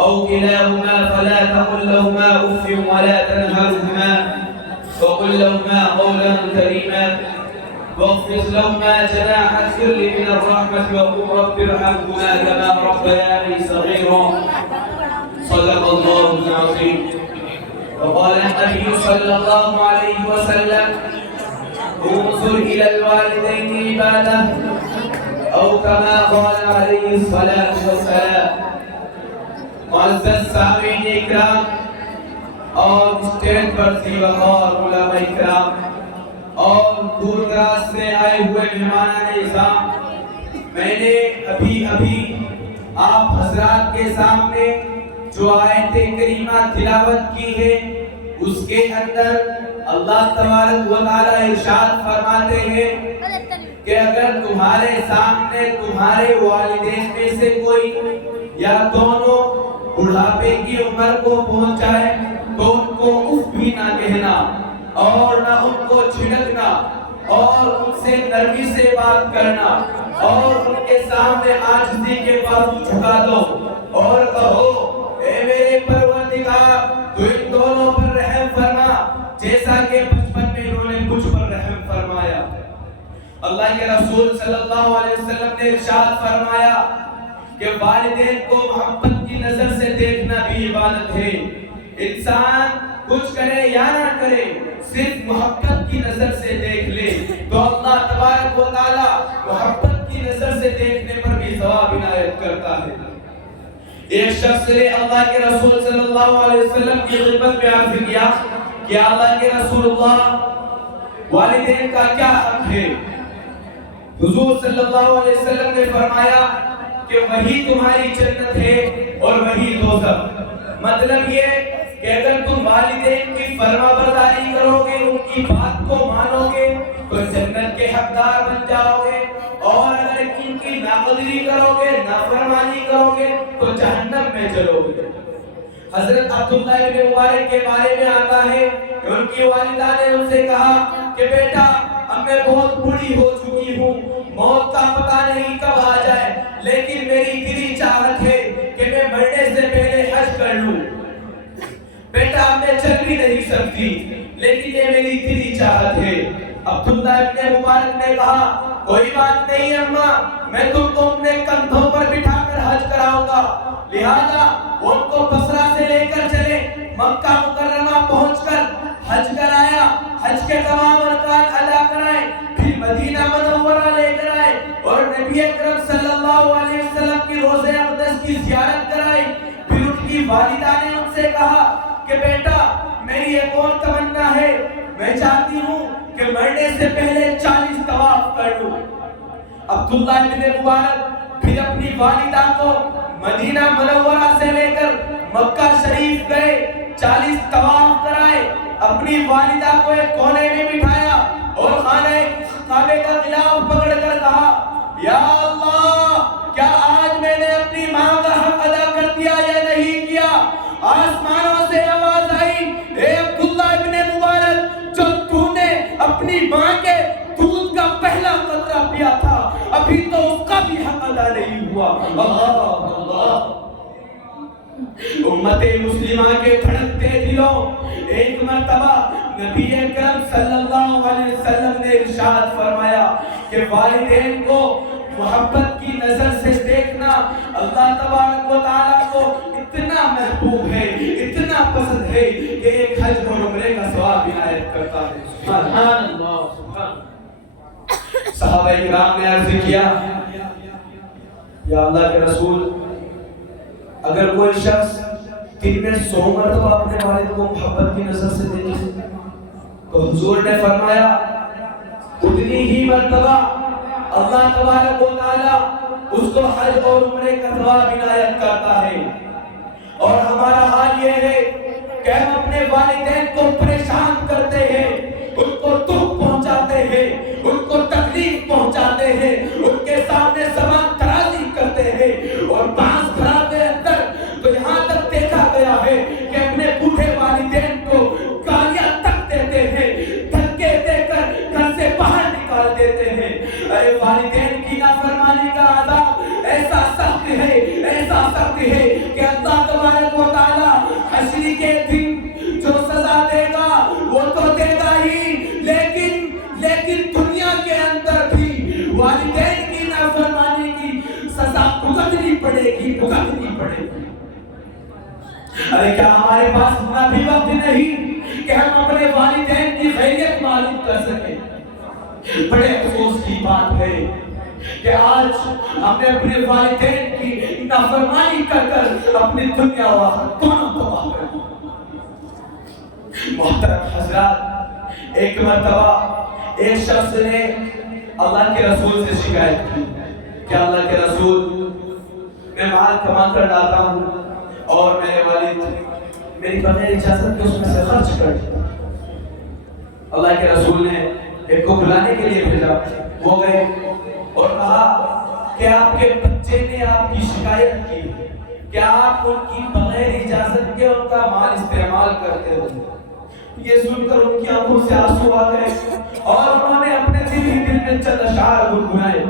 أو كلاهما فلا تقل لهما أف ولا تنهرهما وقل لهما قولا كريما واخفض لهما جناح الذل من الرحمة وقل رب ارحمهما كما ربياني صغيرا. صدق الله العظيم. وقال النبي صلى الله عليه وسلم انظر إلى الوالدين عبادة أو كما قال عليه الصلاة والسلام. معزز سامعین اکرام اور اسٹیج پر ذی وقار علماء اکرام اور دور دراز سے آئے ہوئے مہمانان اعظام، میں نے ابھی آپ حضرات کے سامنے جو آیت کریمہ تلاوت کی ہے اس کے اندر اللہ تبارک و تعالی ارشاد فرماتے ہیں کہ اگر تمہارے سامنے تمہارے والدین میں سے کوئی یا دونوں بڑھاپے کی عمر کو پہنچ جائے تو ان کو اف بھی نہ کہنا اور نہ ان کو چھڑکنا اور ان سے نرمی سے بات کرنا اور ان کے سامنے عاجزی کے بازو جھکا دو اور کہو اے میرے پروردگار تو ان دونوں پر رحم فرما جیسا کہ بچپن میں انہوں نے مجھ پر رحم فرمایا۔ اللہ کے رسول صلی اللہ علیہ وسلم نے ارشاد فرمایا کہ والدین کو محبت کی نظر سے دیکھنا بھی عبادت ہے۔ انسان کچھ کرے یا نہ کرے صرف محبت کی نظر سے دیکھ لے تو اللہ تبارک و تعالی محبت کی نظر سے دیکھنے پر بھی ثواب عنایت کرتا ہے۔ ایک شخص نے اللہ کے رسول صلی اللہ علیہ وسلم کی خدمت میں عرض کیا کہ اللہ کے رسول اللہ والدین کا کیا حق ہے؟ حضور صلی اللہ علیہ وسلم نے فرمایا کہ وہی تمہاری جنت ہے اور وہی دوزخ۔ مطلب یہ کہ اگر تم والدین کی فرما برداری کرو گے ان کی بات کو مانو گے تو جنت کے حقدار بن جاؤ گے اور اگر ان کی ناقدری کرو گے نافرمانی کرو گے تو جہنم میں چلو گے۔ حضرت عبداللہ بن مبارک کے بارے میں آتا ہے کہ ان کی والدہ نے ان سے کہا کہ بیٹا اب میں بہت بڑی ہو چکی ہوں، موت کا پتہ نہیں کب آ جائے، لیکن میری دلی چاہت ہے کہ میں مرنے سے پہلے حج کر لوں۔ بیٹا اب میں چل بھی نہیں سکتی لیکن یہ میری دلی چاہت ہے۔ عبداللہ ابن مبارک نے کہا کوئی بات نہیں اماں، میں تم کو اپنے کندھوں پر بٹھا کر حج کراؤں گا۔ لہذا ان کو بصرہ سے لے کر چلے، مکہ مکرمہ پہنچ کر حج کرایا، حج کے تمام ارکان ادا کرائے، پھر مدینہ منورہ لے کر آئے اور نبی اکرم صلی اللہ علیہ وسلم کی روضہ اقدس کی زیارت کرائی۔ پھر ان کی والدہ نے ان سے کہا کہ بیٹا میری ایک اور تمنا ہے، میں چاہتی ہوں کہ مرنے سے پہلے 40 طواف کر لوں۔ عبداللہ ابن مبارک پھر اپنی والدہ کو مدینہ منورہ سے لے کر مکہ شریف گئے، 40 طواف کرائے، اپنی والدہ کو ایک کونے میں بٹھایا اور خانہ کعبہ کا غلاف پکڑ کر کہا یا اللہ کیا آج میں نے اپنی ماں کا حق ادا کر دیا یا نہیں کیا؟ آسمانوں سے آواز آئی اے عبداللہ ابن مبارک جو تو نے اپنی ماں کے دودھ کا پہلا قطرہ پیا تھا ابھی تو اس کا بھی حق ادا نہیں ہوا۔ اللہ امت مسلمہ کے دھڑکتے دلوں، ایک مرتبہ نبی اکرم صلی اللہ علیہ وسلم نے ارشاد فرمایا کہ والدین کو محبت کی نظر سے دیکھنا اللہ تبارک و تعالیٰ کو اتنا محبوب ہے، اتنا پسند ہے کہ ایک حج اور عمرے کا ثواب عنایت کرتا ہے. سبحان اللہ سبحان. صحابہ کرام نے عرض کیا یا اللہ کے رسول اگر کوئی شخص دن میں 100 مرتبہ اپنے والد کو محبت کی نظر سے دیکھے تو حضور نے فرمایا اتنی ہی مرتبہ اللہ تبارک و تعالی اس کو حج اور عمرے کا ثواب عنایت کرتا ہے. اور ہمارا حال یہ ہے کہ ہم اپنے والدین کو پریشان کرتے ہیں, ان کو دکھ پہنچاتے ہیں, ان کو تکلیف پہنچاتے ہیں, ان کے سامنے زبان درازی کرتے ہیں. اور بعض گھروں کے اندر تو یہاں تک دیکھا گیا ہے کہ اپنے بوڑھے والدین کو گالیاں تک دیتے ہیں, دھکے دے کر گھر سے باہر نکال دیتے ہیں. ارے والدین کی نافرمانی کا عذاب ایسا سخت ہے, ایسا سخت ہے کہ اللہ تبارک و تعالی حشر کے دن جو سزا دے گا وہ تو دے گا ہی, لیکن دنیا کے اندر بھی والدین کی نافرمانی کی سزا بھگتنی پڑے گی, بھگتنی پڑے گی. ارے کیا ہمارے پاس اتنا بھی وقت نہیں کہ ہم اپنے والدین کی خیریت معلوم کر سکیں؟ بڑے افسوس کی بات ہے کہ آج ہم نے اپنے والدین کی نافرمانی کر کر اپنی دنیا و آخرت دونوں تباہ کر دی. محترم حضرات, ایک مرتبہ ایک شخص نے اللہ کے رسول سے شکایت کی کہ اللہ کے رسول میں مال کما کر لاتا ہوں اور میرے والد میری بغیر اجازت کے اس میں سے خرچ کر دیتا. اللہ کے رسول نے ایک کو بلانے کے لیے بھیجا, وہ گئے اور کہا کہ آپ کے بچے نے آپ کی شکایت کی, کیا آپ ان کی بغیر اجازت کے ان کا مال استعمال کرتے ہو؟ یہ سن کر ان کی آنکھوں سے آنسو آ گئے اور انہوں نے اپنے دل ہی دل میں چند اشعار گنگنائے.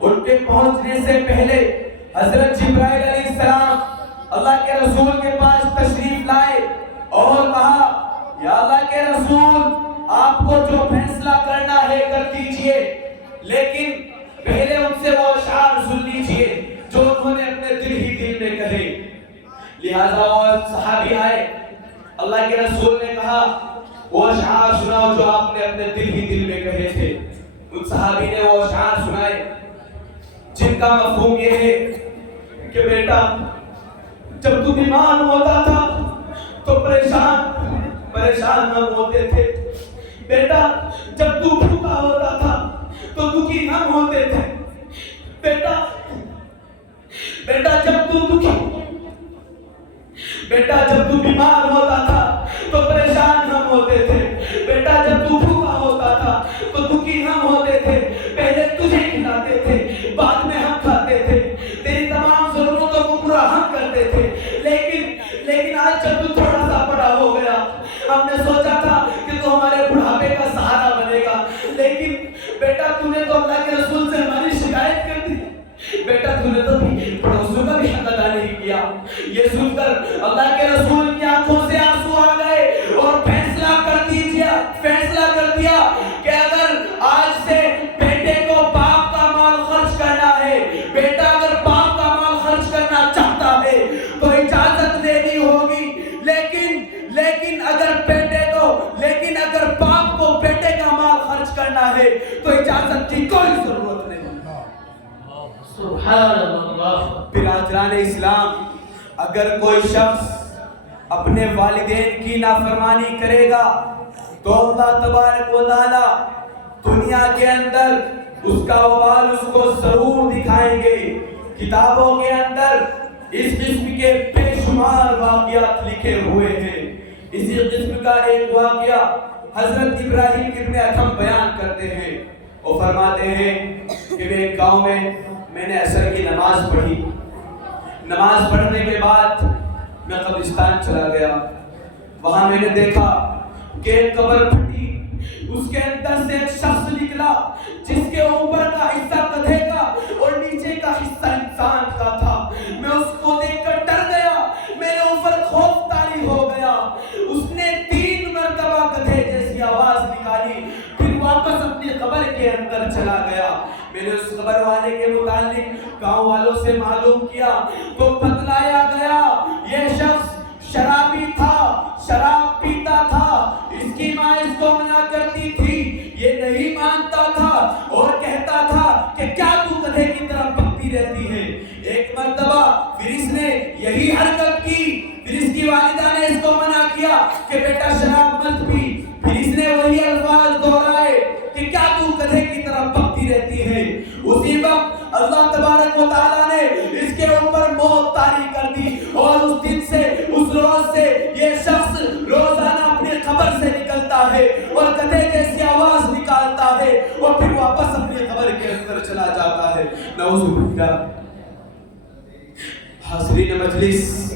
ان کے پہنچنے سے پہلے حضرت جبرائیل علیہ السلام اللہ کے رسول کے پاس تشریف لائے اور کہا یا اللہ کے رسول آپ کو جو فیصلہ کرنا ہے کر دیجئے, لیکن پہلے ان سے وہ اشعار سن لیجئے جو انہوں نے اپنے دل ہی دل میں کہے. لہذا وہ صحابی آئے, اللہ کے رسول نے کہا وہ اشعار سناؤ جو آپ نے اپنے دل ہی دل میں کہے تھے. ان صحابی نے وہ اشعار سنائے جن کا مفہوم یہ ہے کہ بیٹا جب تو بیمار ہوتا تھا تو پریشان ہم ہوتے تھے, بیٹا جب تو بھوکا ہوتا تھا تو دکھی ہم ہوتے تھے, بیٹا جب تو بیمار ہوتا تھا تو پریشان ہم ہوتے تھے, بیٹا جب تو بھوکا ہوتا تھا تو دکھی ہم ہوتے تھے. پہلے تجھے کھلاتے تھے, بعد میں ہم کھاتے تھے, تیری تمام ضرورتوں کو پورا ہم کرتے تھے, لیکن آج جب تو تھوڑا سا بڑا ہو گیا ہم نے سوچا تھا کہ تو ہمارے بڑھاپے کا سہارا بنے گا, لیکن بیٹا تو نے تو اللہ کے رسول سے ہماری شکایت کر دی, بیٹا تو نے تو پڑوسیوں کا بھی حق ادا نہیں کیا. یہ سن کر اللہ کے رسول کی آنکھوں سے آنسو آ گئے اور فیصلہ کر دیا کہ اگر آج سے بیٹے کو باپ کا مال خرچ کرنا ہے, بیٹا اگر باپ کا مال خرچ کرنا چاہتا ہے تو اجازت دینی ہوگی, لیکن اگر باپ کو بیٹے کا مال خرچ کرنا ہے تو اجازت کی کوئی ضرورت نہیں. سبحان اللہ. برادران اسلام, اگر کوئی شخص اپنے والدین کی نافرمانی کرے گا تو اللہ تبارک و تعالی دنیا کے اندر اس کا وبال اس کو ضرور دکھائیں گے. کتابوں کے اندر اس قسم کے بے شمار واقعات لکھے ہوئے ہیں. اسی قسم کا ایک واقعہ حضرت ابراہیم ابن ادھم بیان کرتے ہیں. وہ فرماتے ہیں کہ ایک گاؤں میں نے عصر کی نماز پڑھی. نماز پڑھنے کے بعد میں قبرستان چلا گیا. وہاں میں نے دیکھا کہ ایک قبر پھٹی, اس کے اندر سے ایک شخص نکلا جس کے اوپر کا حصہ گدھے کا اور نیچے کا حصہ انسان کا تھا. میں اس کو دیکھ کر ڈر گیا, میرے اوپر خوف طاری ہو گیا. اس نے 3 مرتبہ گدھے جیسی آواز نکالی, پھر واپس اپنی قبر کے اندر چلا گیا. میں نے اس قبر والے کے متعلق گاؤں والوں سے معلوم کیا تو بتلایا گیا یہ شخص شرابی تھا, شراب پیتا تھا، اس کی ماں اس کو منع کرتی تھی، یہ نہیں مانتا تھا اور کہتا تھا کہ کیا تو گدھے کی طرح بکتی رہتی ہے۔ ایک مرتبہ پھر اس نے یہی حرکت کی، پھر اس کی والدہ نے اس کو منع کیا کہ بیٹا شراب مت پی، پھر اس نے وہی الفاظ دہرائے کہ کیا تو گدھے کی طرح بکتی رہتی ہے۔ اسی وقت اللہ تبارک و تعالیٰ نے اس کے اوپر موت طاری کر دی، اور اس دن سے، اس روز سے یہ شخص روزانہ اپنی قبر سے نکلتا ہے اور گدھے جیسی آواز نکالتا ہے اور پھر واپس اپنی قبر کے اندر چلا جاتا ہے۔ نعوذ باللہ۔ حاضرین مجلس،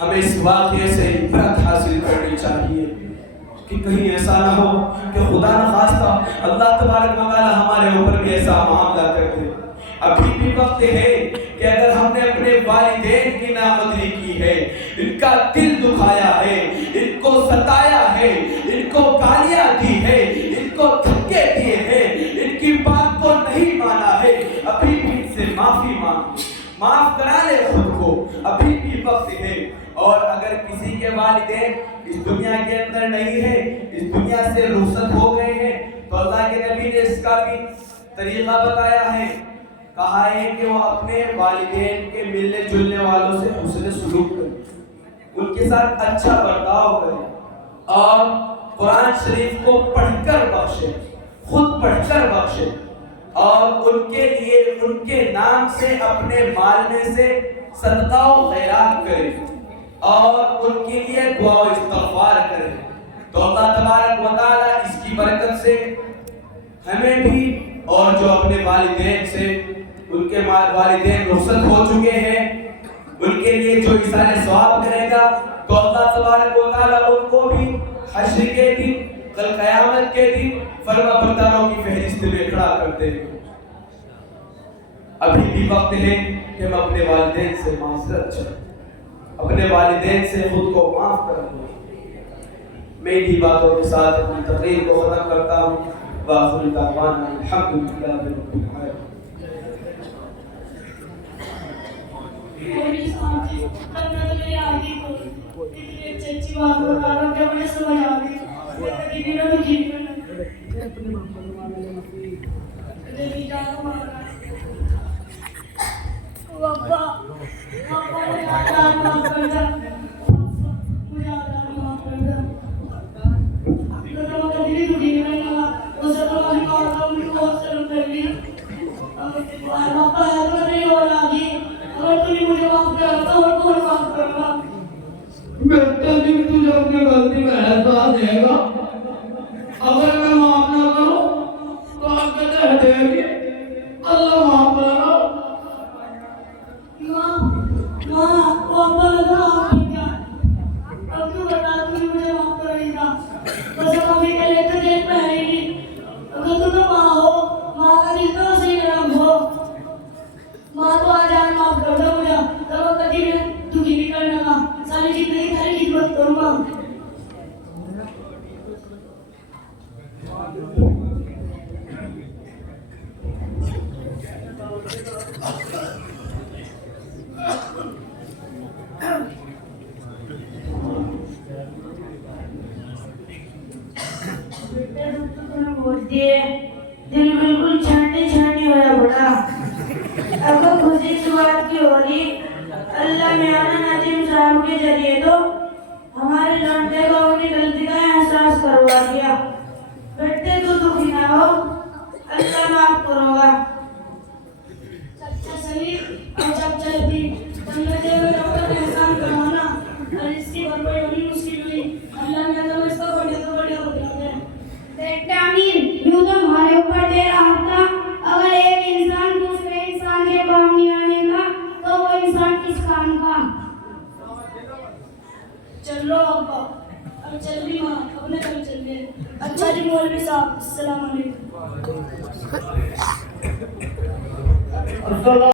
ہمیں اس واقعے سے عبرت حاصل کرنی چاہیے کہ کہیں ایسا نہ ہو کہ خدا نخواستہ اللہ تبارک و تعالی ہمارے اوپر بھی ایسا معاملہ کر دے۔ ابھی بھی وقت ہے کہ اگر ہم نے اپنے والدین کی نافرمانی کی ہے، ان کا دل دکھایا ہے، ان کو ستایا ہے، ان کو گالیاں دی ہے، ان کو دھکے دیے ہیں، ان کی بات کو نہیں مانا ہے، ابھی بھی ان سے معافی مانگ، معاف کرا لے خود کو، ابھی بھی وقت ہے۔ اور اگر کسی کے والدین اس دنیا کے اندر نہیں ہے، اس دنیا سے رخصت ہو گئے ہیں، تو اللہ کے نبی نے اس کا بھی طریقہ بتایا ہے، کہا ہے کہ وہ اپنے والدین کے ملنے جلنے والوں سے حسن سلوک کریں، ان کے ساتھ اچھا برتاؤ کریں، اور قرآن شریف کو پڑھ کر بخشیں، خود پڑھ کر بخشیں، اور ان کے لیے ان کے نام سے اپنے مال میں سے صدقہ و خیرات کریں، اور ان کے لیے دعا و استغفار کریں، تو اللہ تبارک و تعالی اس کی برکت سے ہمیں بھی اور جو اپنے والدین سے، ان کے والدین رخصت ہو چکے ہیں، ان کے لیے جو ایصال ثواب کرے گا، تو اللہ تبارک و تعالی ان کو بھی حشر کے دن، کل قیامت کے دن فرما برداروں کی فہرست میں کھڑا کر دے گا۔ ابھی بھی وقت ہے کہ ہم اپنے والدین سے معذرت چاہیں، اپنے والدین سے خود کو معاف کر دیں۔ میں انہی باتوں کے ساتھ اپنی تقریر کو ختم کرتا ہوں۔ وآخر دعوانا الحمدللہ رب العالمین۔ میری ساتھی کرنا تو میری آگے کو اتنی اچھی بات بتا رہا ہوں کہ مجھے سمجھ آ گئی، کبھی بھی نہ دکھی کرنا مجھے نہیں جانا مارا پاپا نے آدھار معاف کر دیا، مجھے آدھار معاف کر دیا، کبھی بھی دکھی کرنا، اسے تو مجھے مارا، مجھے بہت شرم کر لی، پاپا ہے تو نہیں ہو رہا گی، اگر تمہیں مجھے معاف کر تو اور کون معاف کرے گا؟ بیٹا جی تجھے اپنی غلطی کا احساس دے گا، اگر میں معاف نہ کروں تو آپ کہتے ہیں دے گی اللہ معاف کرے گا۔ ماں پاپا نے تو معاف کر دیا، اب تو بتا تمہیں مجھے معاف کرے گا؟ بس ابھی کے لیے تو دیکھ پہنے گی، اگر تمہیں ماں ہو، ماں کا دل تو اسی نرم ہو، ماں تو آ جان معاف کر دو مجھے، تو وہ کبھی میں دکھی نہیں کرنے گا، ساری زندگی تھاری خدمت کروں گا۔ دل بالکل چھانٹی چھانٹی ہوا بڑا، اگر خوشی اس بات کی ہو رہی اللہ میاں نجیم صاحب کے ذریعے تو ہمارے لڑکے کو اپنی غلطی کا احساس کروا دیا، بیٹے تو دکھی نہ ہو، اللہ معاف کرو گا۔ چچا سلیم اور چچا لطیف جنت میں رکھ احسان کروانا، اور اس کی بھرپائی ہونی مشکل نہیں، اللہ نے تو اس کو بڑے تو بڑے ہو جاتے ہیں۔ دیکھتے امین، یوں تو ہمارے اوپر دے رہا تھا، اگر ایک انسان دوسرے انسان کے کام نہیں آنے کا تو وہ انسان کس کام کا؟ چلو ابا، اب چل رہی ماں، اپنے گھر چل رہے۔ اچھا جی مولوی صاحب، السلام علیکم۔